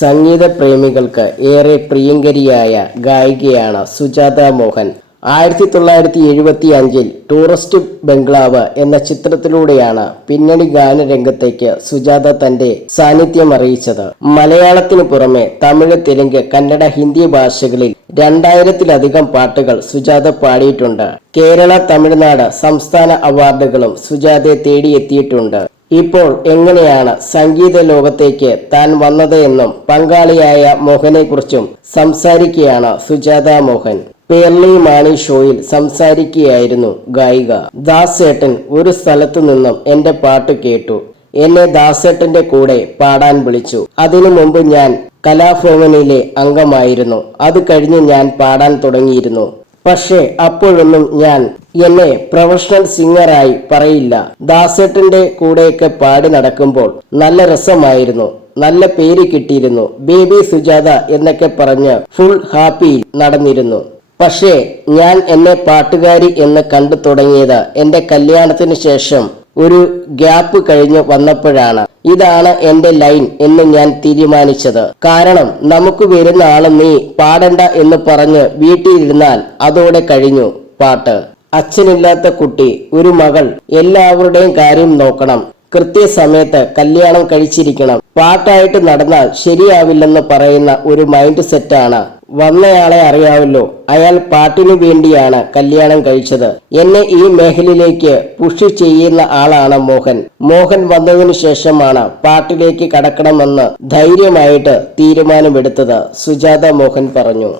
സംഗീത പ്രേമികൾക്ക് ഏറെ പ്രിയങ്കരിയായ ഗായികയാണ് സുജാത മോഹൻ. 1975 ടൂറിസ്റ്റ് ബംഗ്ലാവ് എന്ന ചിത്രത്തിലൂടെയാണ് പിന്നണി ഗാനരംഗത്തേക്ക് സുജാത തന്റെ സാന്നിധ്യം അറിയിച്ചത്. മലയാളത്തിനു പുറമെ തമിഴ്, തെലുങ്ക്, കന്നഡ, ഹിന്ദി ഭാഷകളിൽ 2000-ലധികം പാട്ടുകൾ സുജാത പാടിയിട്ടുണ്ട്. കേരള, തമിഴ്നാട് സംസ്ഥാന അവാർഡുകളും സുജാതയെ തേടിയെത്തിയിട്ടുണ്ട്. ഇപ്പോൾ എങ്ങനെയാണ് സംഗീത ലോകത്തേക്ക് താൻ വന്നത് എന്നും പങ്കാളിയായ മോഹനെക്കുറിച്ചും സംസാരിക്കുകയാണ് സുജാത മോഹൻ. പേർലി മാണി ഷോയിൽ സംസാരിക്കുകയായിരുന്നു ഗായിക. ദാസേട്ടൻ ഒരു സ്ഥലത്തു നിന്നും എന്റെ പാട്ട് കേട്ടു. എന്നെ ദാസേട്ടന്റെ കൂടെ പാടാൻ വിളിച്ചു. അതിനു മുമ്പ് ഞാൻ കലാഭവനിലെ അംഗമായിരുന്നു. അത് കഴിഞ്ഞ് ഞാൻ പാടാൻ തുടങ്ങിയിരുന്നു. പക്ഷേ അപ്പോഴൊന്നും ഞാൻ എന്നെ പ്രൊഫഷണൽ സിംഗറായി പറയില്ല. ദാസേട്ടന്റെ കൂടെയൊക്കെ പാടി നടക്കുമ്പോൾ നല്ല രസമായിരുന്നു. നല്ല പേര് കിട്ടിയിരുന്നു. ബേബി സുജാത എന്നൊക്കെ പറഞ്ഞ് ഫുൾ ഹാപ്പിയിൽ നടന്നിരുന്നു. പക്ഷേ ഞാൻ എന്നെ പാട്ടുകാരി എന്ന് കണ്ടു തുടങ്ങിയത് എന്റെ കല്യാണത്തിന് ശേഷം ഒരു ഗ്യാപ്പ് കഴിഞ്ഞ് വന്നപ്പോഴാണ്. ഇതാണ് എന്റെ ലൈൻ എന്ന് ഞാൻ തീരുമാനിച്ചത്. കാരണം നമുക്ക് വരുന്ന ആള് നീ പാടണ്ട എന്ന് പറഞ്ഞ് വീട്ടിലിരുന്നാൽ അതോടെ കഴിഞ്ഞു പാട്ട്. അച്ഛനില്ലാത്ത കുട്ടി, ഒരു മകൾ, എല്ലാവരുടെയും കാര്യം നോക്കണം, കൃത്യസമയത്ത് കല്യാണം കഴിച്ചിരിക്കണം, പാട്ടായിട്ട് നടന്നാൽ ശരിയാവില്ലെന്ന് പറയുന്ന ഒരു മൈൻഡ് സെറ്റാണ്. വന്നയാളെ അറിയാമല്ലോ, അയാൾ പാട്ടിനു വേണ്ടിയാണ് കല്യാണം കഴിച്ചത്. എന്നെ ഈ മേഖലയിലേക്ക് പുഷ് ചെയ്യുന്ന ആളാണ് മോഹൻ. മോഹൻ വന്നതിനു ശേഷമാണ് പാട്ടിലേക്ക് കടക്കണമെന്ന് ധൈര്യമായിട്ട് തീരുമാനമെടുത്തത്, സുജാത മോഹൻ പറഞ്ഞു.